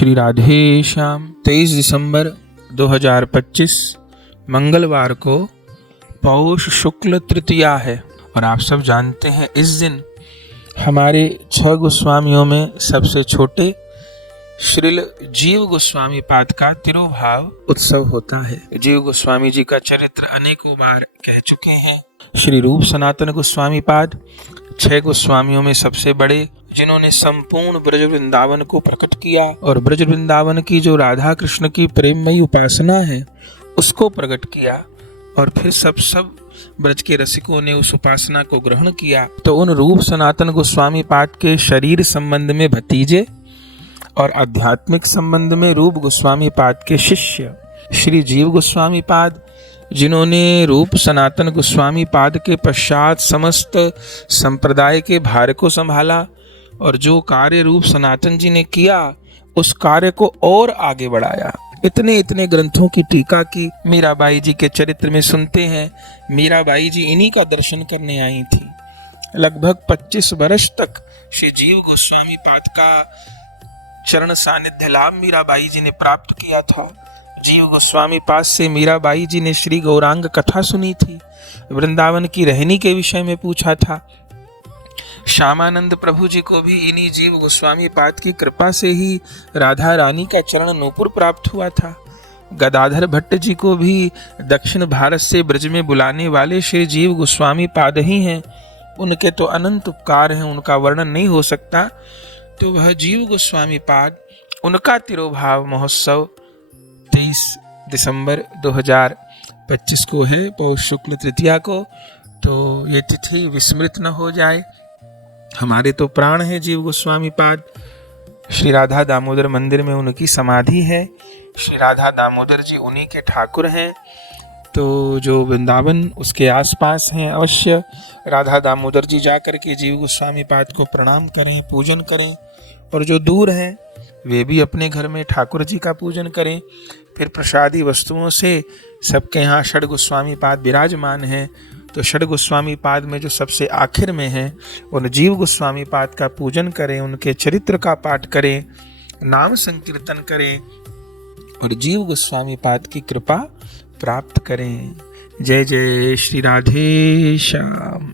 श्री राधे श्याम। 23 दिसंबर 2025 मंगलवार को पौष शुक्ल तृतीया है और आप सब जानते हैं इस दिन हमारे 6 गोस्वामियों में सबसे छोटे श्रील जीव गोस्वामी पाद का तिरुभाव उत्सव होता है। जीव गोस्वामी जी का चरित्र अनेकों बार कह चुके हैं। श्री रूप सनातन गोस्वामी पाद 6 गोस्वामियों में सबसे बड़े, जिन्होंने संपूर्ण ब्रज वृंदावन को प्रकट किया और ब्रज वृंदावन की जो राधा कृष्ण की प्रेममयी उपासना है उसको प्रकट किया और फिर सब ब्रज के रसिकों ने उस उपासना को ग्रहण किया। तो उन रूप सनातन गोस्वामी पाद के शरीर संबंध में भतीजे और आध्यात्मिक संबंध में रूप गोस्वामी पाद के शिष्य श्री जीव गोस्वामी पाद, जिन्होंने रूप सनातन गोस्वामी पाद के पश्चात समस्त संप्रदाय के भार को संभाला और जो कार्य रूप सनातन जी ने किया उस कार्य को और आगे बढ़ाया। इतने ग्रंथों की टीका की मीराबाई जी के चरित्र में सुनते हैं। मीराबाई जी इन्हीं का दर्शन करने आई थी। लगभग 25 वर्ष तक श्री जीव गोस्वामी पाद का चरण सानिध्य लाभ मीराबाई जी ने प्राप्त किया था। जीव गोस्वामी पाद से मीराबाई जी ने श्री गौरांग कथा सुनी थी, वृंदावन की रहनी के विषय में पूछा था। श्यामानंद प्रभु जी को भी इन्हीं जीव गोस्वामी पाद की कृपा से ही राधा रानी का चरण नूपुर प्राप्त हुआ था। गदाधर भट्ट जी को भी दक्षिण भारत से ब्रज में बुलाने वाले श्री जीव गोस्वामी पाद ही हैं। उनके तो अनंत उपकार हैं, उनका वर्णन नहीं हो सकता। तो वह जीव गोस्वामी पाद, उनका तिरुभाव महोत्सव 23 दिसंबर 2025 को है, पौष शुक्ल तृतीया को। तो ये तिथि विस्मृत न हो जाए। हमारे तो प्राण है जीव गोस्वामी पाद। श्री राधा दामोदर मंदिर में उनकी समाधि है। श्री राधा दामोदर जी उन्हीं के ठाकुर हैं। तो जो वृंदावन उसके आसपास हैं, अवश्य राधा दामोदर जी जाकर के जीव गोस्वामी पाद को प्रणाम करें, पूजन करें। और जो दूर हैं वे भी अपने घर में ठाकुर जी का पूजन करें। फिर प्रसादी वस्तुओं से सबके यहाँ षड गोस्वामी पाद विराजमान हैं। तो षड गोस्वामी पाद में जो सबसे आखिर में है उन जीव गोस्वामी पाद का पूजन करें, उनके चरित्र का पाठ करें, नाम संकीर्तन करें और जीव गोस्वामी पाद की कृपा प्राप्त करें। जय जय श्री राधे श्याम।